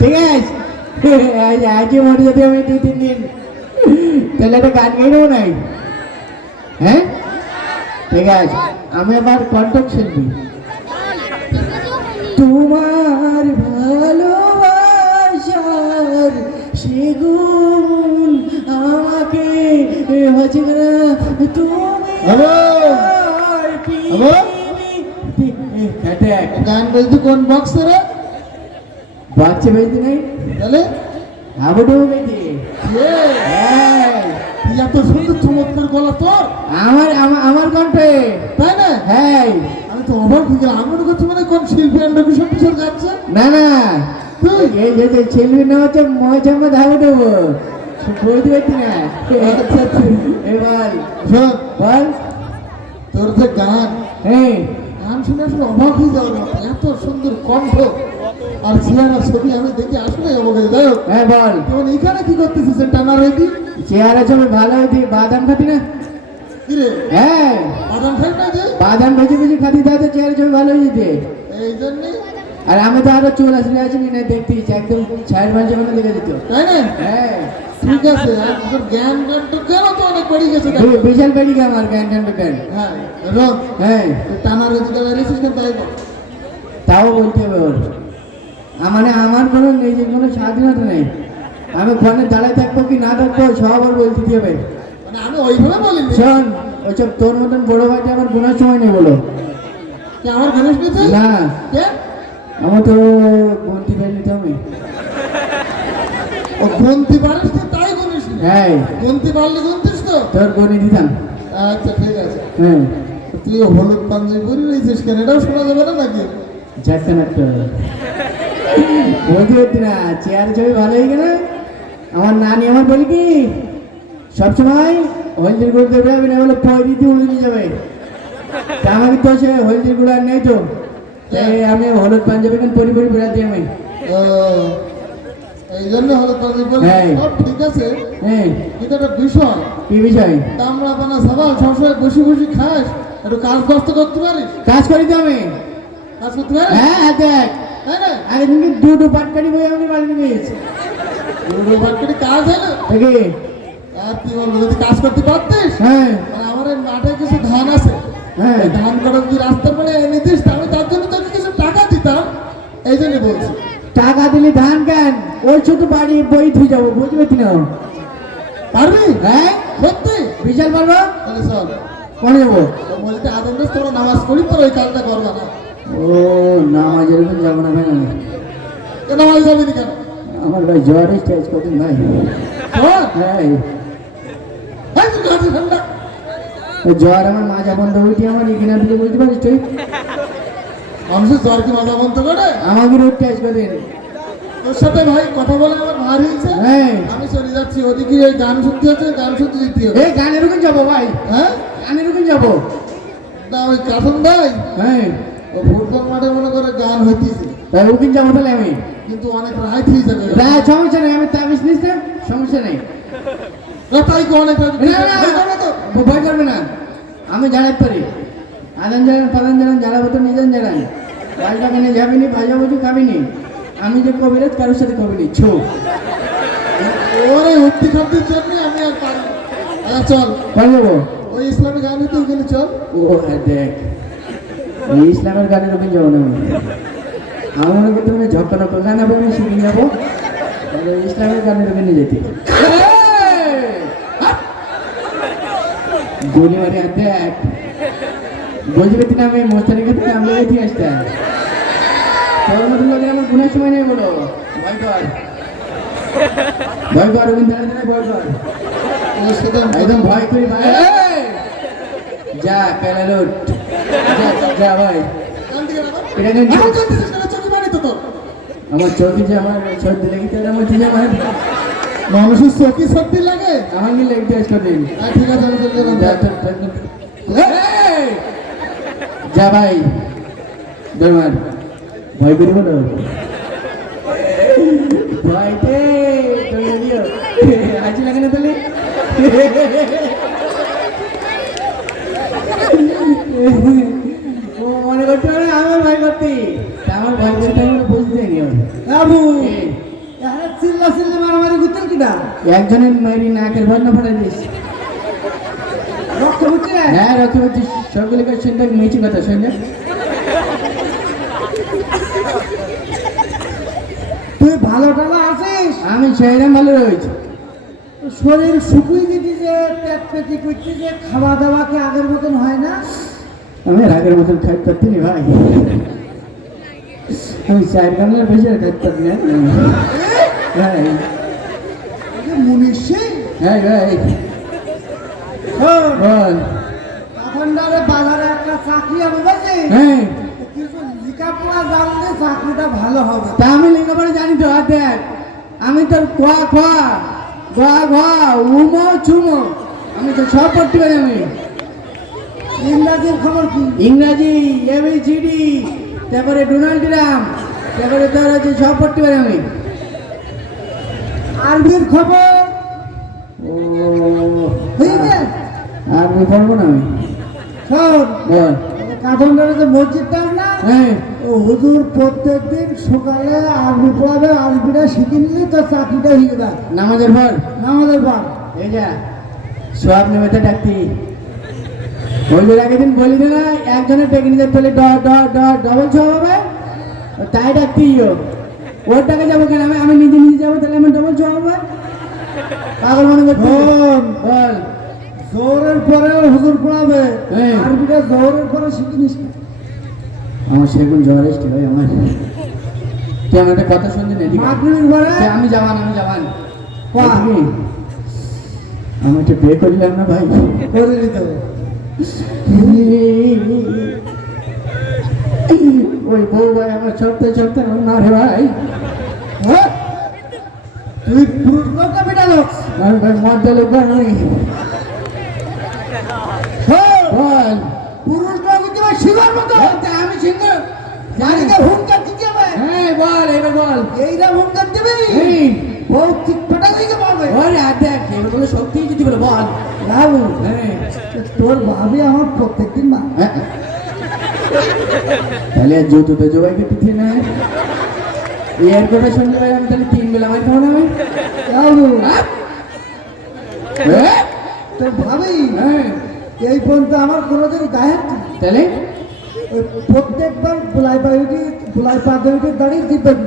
ঠিক আছে আজকে মরে যদি আমি 2-3 দিন তাহলে একটা গান গাই দেবো নাই হ্যাঁ ঠিক আছে আমি আবার কন্ট্যাক্ট শিল্পী তোমার ভালোবাসার সেগুন আমাকে হচ্ছে না তুমি গান বলতে কোন বক্স রে বাচ্চা বেঁচে নেই তাহলে হাবুডুবু বেঁচে এত সুন্দর চমৎকার গলা তোর আমার আমার আমার কণ্ঠে তাই না হ্যাঁ আমি তো অবাক হয়ে গেলাম আমার কাছে মানে কোন শিল্পী অন্ডকোষণ কিশোর গাচ্ছে না না এই যে ছেলের নাম হচ্ছে মহাজাম্মদ হাবুডুবু বলতে পারছি না আচ্ছা আচ্ছা এবার শোন বল তোর যে গান হ্যাঁ গান শুনে আসলে অবাক হয়ে যাওয়ার মতো এত সুন্দর কণ্ঠ আর চেহারা ছবি আমি দেখি আসলে অবাক হয়ে যাই হোক হ্যাঁ বল তখন এখানে কি করতেছিস টানা রেডি চেহারা ছবি ভালো হয়েছে বাদাম খাতি না কি রে হ্যাঁ বাদাম খাই না যে বাদাম ভেজে ভেজে খাতি তাতে চেহারা ছবি ভালো হয়েছে এই জন্যে আর আমি তো আরো চুল আসলে আসিনি না দেখতে ইচ্ছে একদম ছায়ের মাঝে মনে দেখে দিত তাই না হ্যাঁ ঠিক আছে আর তোর জ্ঞান জ্ঞান তো কেন তো অনেক বেড়ে গেছে বিশাল বেড়ি গে আমার জ্ঞান জ্ঞান জ্ঞান হ্যাঁ রোগ হ্যাঁ টানা রেডি করে রেছিস কেন তাই বল তাও বলতে হবে ওর মানে আমার কোনো নিজের কোনো স্বাধীনতা নেই আমি ফোনে দাঁড়ায় থাকবো কি না থাকবো সব ওর বলতে হবে মানে আমি ওইভাবে বলিনি শোন ওইসব তোর মতন বড় ভাইটা আমার বোনার সময় নেই বলো কি আমার গণেশ পেয়েছে না কে আমার তো গন্তি পেয়ে নিতে হবে ও গন্তি পারিস তো তাই গণেশ হ্যাঁ গন্তি পারলে গন্তিস তো তোর গনি দিতাম আচ্ছা ঠিক আছে হ্যাঁ তুই হলুদ পাঞ্জাবি পরে রয়েছিস কেন এটাও শোনা যাবে না নাকি যাচ্ছে না একটা বলতে পারছি না চেয়ার ছবি ভালো হয়ে গেলে আমার নানি আমার বলি কি সবসময় হলদির গুঁড়ো দেবে যাবে না বলে পয়রি দিয়ে উড়ে নিয়ে যাবে তা আমাকে তো সে হলদির গুঁড়ো আর নেই তো তাই আমি হলুদ পাঞ্জাবি এখন পরি পরি বেড়াতে আমি ও, এই জন্য হলুদ পাঞ্জাবি পরে হ্যাঁ। সব ঠিক আছে হ্যাঁ কিন্তু একটা বিষয় কি বিষয় কামড়া পানা সবাই সবসময় বসে বসে খাস একটু কাজ বাস্ত করতে পারিস কাজ করি তো আমি কাজ করতে পারিস হ্যাঁ দেখ তাই না আগে দিনকে দুটো পাটকারি বই আমি বাড়িতে গিয়েছি দুটো মার্কেটে কাজ হয় না দেখি আর কি বলবো যদি কাজ করতে পারতিস হ্যাঁ আর আমার এই মাঠে কিছু ধান আছে হ্যাঁ এই ধান কটা যদি রাস্তার পরে এনে দিস তাহলে তার জন্য তোকে কিছু টাকা দিতাম এই জন্য বলছি টাকা দিলে ধান কেন ওই ছোট বাড়ি বই ধুই যাবো বুঝবে কি না পারবি হ্যাঁ সত্যি বিশাল পারবো তাহলে চল কোনে যাবো বলতে আদম বেশ তোমরা নামাজ পড়ি তোর ওই কাজটা করবা না ও নামাজের এখন যাবো না ভাই আমি কেন নামাজ যাবি না কেন আমার ভাই জ্বর স্টেজ কদিন ভাই শোন, হ্যাঁ এই তুই গাড়ি ঠান্ডা ওই জ্বর আমার মাজা বন্ধ হইতে আমার এখানে দিকে বুঝতে পারিস তুই মানুষের জ্বর কি মাজা বন্ধ করে আমাকে রোড টেজ কদিন তোর সাথে ভাই কথা বলে আমার ভার হয়েছে হ্যাঁ আমি চলে যাচ্ছি ওদিকে ওই গান শুনতে হচ্ছে গান শুনতে যেতে হবে এই গানের ওখানে যাবো ভাই হ্যাঁ গানের ওখানে যাবো না ওই কাঠন ভাই হ্যাঁ ও ফুটবল মাঠে মনে করে গান হইতেছে তাই ওখানে যাবো তাহলে আমি কিন্তু অনেক রাইট হয়ে যাবে প্রায় সমস্যা নেই আমি তাবিজ নিস না সমস্যা নেই না তাই কো অনেক রাত না, না, না, ভয় করবে না আমি জানাতে পারি আদান জানান পাদান জানান জ্বালাবো তো নিজেন জানান বাজবা কেনে যাবিনি বাজাবো তো খাবিনি আমি যে কবিরাজ কারোর সাথে কবিনি ছো ওরে উঠতি খাটির জন্য আমি আর পারি না। আচ্ছা চল পারি যাবো ওই ইসলামী গান হইতে ওখানে চল ও হ্যাঁ দেখ এই ইসলামের গানের ওখানে যাবো না আমি মনে করতে আমি ঝক্কানো গান হবে আমি শিখে যাবো তাহলে ইসলামের গানের ওখানে যেতে গোলি মারি আর দেখ বলতে পারছি না আমি মোস্তানি খেতে নাম লেগে আসতে তোর মতন লোকের আমার গুণের সময় নেই বলো ভয় কর রবীন্দ্র দাঁড়িয়ে ভয় কর ওর সাথে আমি একদম ভয় করি ভাই এই! যা পেলা লুট যা ভাই গান দিকে রাখো। এটা কিন্তু এখন কাঁদতেছিস কেন? চোখে পানি তো তোর। আমার চোখে যে আমার সর্দি লেগেছে আমার ঠিক আমার মানুষের চোখে সর্দি লাগে আমার কি লেগতে আসবে দিন ঠিক আছে আমি চলে গেলাম যা ভাই বেমার ভয় করি বলো ভয়তে চলে দিও আজি লাগে না তাহলে ও মনে করতে পারে আমার ভয় করতে আমার ভয় করতে আমি বুঝতে নি বাবু এখানে চিল্লা চিল্লি মারামারি করতেন কিনা একজনের মারি নাকের বন্যা ফাটাই দিস। রক্ত হচ্ছে হ্যাঁ রক্ত হচ্ছে, সবগুলিকে শুনতে মিছি কথা শুনলে। তুই ভালো টালা আছিস আমি সেইরকম ভালো রয়েছি। শরীর শুকুই দিতি যে পেট পেটি করছি যে খাওয়া দাওয়া কি আগের মতন হয় না আমি আগের মতন খাইতে পারতি নি ভাই, আমি 4 গামলার বেশি আর খাইতে পারতি না। ভাই মুনিশ সিং হ্যাঁ ভাই শোন, বল। কাঠান্ডারে বাজারে একটা চাকরি হবে বুঝলি হ্যাঁ কিছু লেখাপড়া জানলে চাকরিটা ভালো হবে তা আমি লেখাপড়া জানি তো। আর দেখ আমি তোর কোয়া খোয়া গোয়া ঘোয়া উমো চুমো আমি তো সব পড়তে পারি। আমি ইংরাজির খবর কি ইংরাজি ABCD, তারপরে ডোনাল্ড ট্রাম্প, তারপরে তোর হচ্ছে সব পড়তে পারি আমি। আরবির খবর ও হয়েছে আর আমি পড়বো না আমি। শোন বল। কাঠান্ডারে যে মসজিদটা আছে না হ্যাঁ ও হুজুর প্রত্যেকদিন সকালে আরবি পড়াবে আরবিটা শিখে নিলে তোর চাকরিটা হয়ে যাবে নামাজের পর নামাজের পর এই যা সব নেমেতে ডাকতি বলবি আগের দিন বলি দে না একজনের টেকনিকের তোলে ডবল ছ হবে তাই ডাকতি ওর টাকা যাবো কেন? আমি নিজে নিজে যাবো, তাহলে আমার ডবল ছ হবে। পাগল মনে করছি। শোন, বল। জোহরের পরে হুজুর পড়াবে হ্যাঁ। আরবিটা জোহরের পরে শিখে নিস আমার সেগুন জ্বর এসছে ভাই আমার। তুই আমার একটা কথা শুনতে নেই? মাগরিবের পরে আমি যাবান বাহ। আমি একটা বিয়ে করলাম না ভাই, করে নিতে হবে ওই বউ ভাই আমার সপ্তাহে সপ্তাহে আমার মারে ভাই। হ্যাঁ? তুই পুরুষ লোক না বেটা লোক আমি ভাই মদ্দা লোক ভাই আমি। শোন, বল। পুরুষ লোক কিন্তু ভাই শিবার মতো আমি সিংহ জানিকে হুঙ্কার দিতে হবে হ্যাঁ বল, এবার বল। এইরা হুঙ্কার দিবি এই বউ ঠিক ফাটা হয়ে পারবে ওরে আর দেখ এবার বলে সত্যি যদি বলে বল। বাবু হ্যাঁ তোর ভাবি আমার প্রত্যেকদিন মা হ্যাঁ। তাহলে জুতো জবাইকে পিছিয়ে না এর কথা শুনলে ভাই আমি তাহলে 3 বেলা মার খাবো না আমি। বাবু হ্যাঁ? হ্যাঁ? তোর ভাবি হ্যাঁ। এই পর্যন্ত আমার কোনোদিন গায়ে হাত দিইনি। তাহলে ওই প্রত্যেকবার বুলাই পাদুইটি দাঁড়িয়ে দিবেন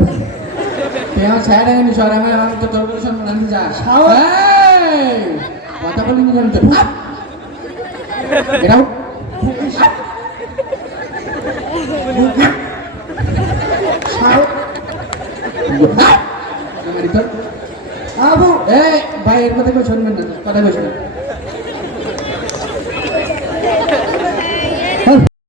তুই আমার ছায়া ডাকে নিস, আর আমি তো তোর কথা শুনবো না, তুই যা। সাহস। এই, কথা বলি নি জানি তো। এটাও বাবু এই ভাই এর কথা কেউ শুনবেন না, কথা কইস না।